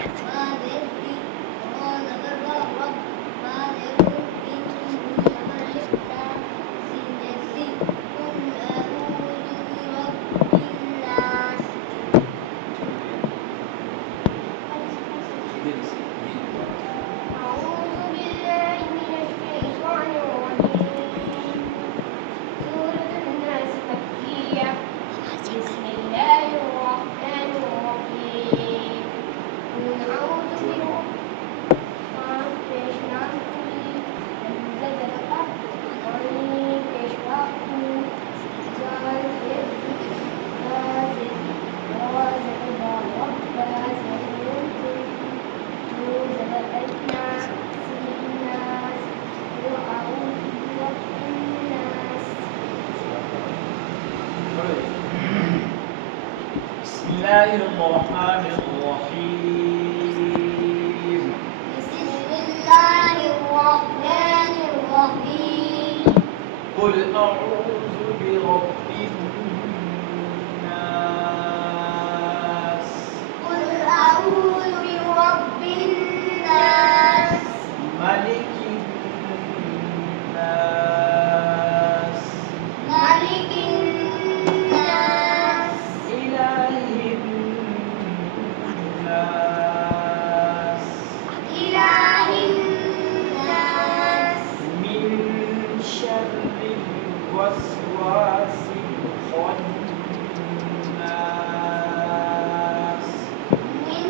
ما ذكري وما ذكر الرب ما ذكر إني أمرت سنتي قل أعوذ برب الناس أعوذ بالله من الشيطان الرجيم سورة الناس مكية بسم الله الرحمن الرحيم قل أعوذ برب بسم الله الرحمن الرحيم بسم الله الرحمن الرحيم قل أعوذ برب الناس قل أعوذ برب الناس ملك الناس ملك الناس إله الناس إله الناس من شر الوسواس الخناس من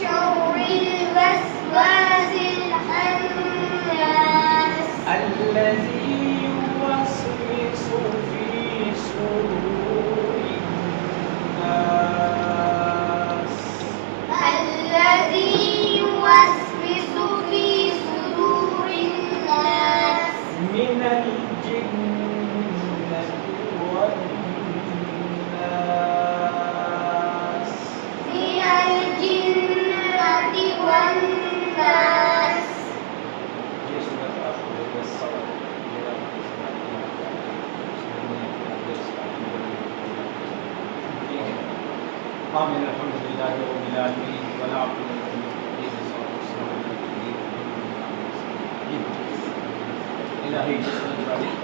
شر الوسواس الخناس الذي يوسوس في صدور الناس الذي يوسوس في صدور الناس من الجنة والناس من الجنة والناس آمين الحمد لله رب العالمين ولا عقبة للمتقين والصلاة والسلام على نبينا محمد إلهي جسم الشريف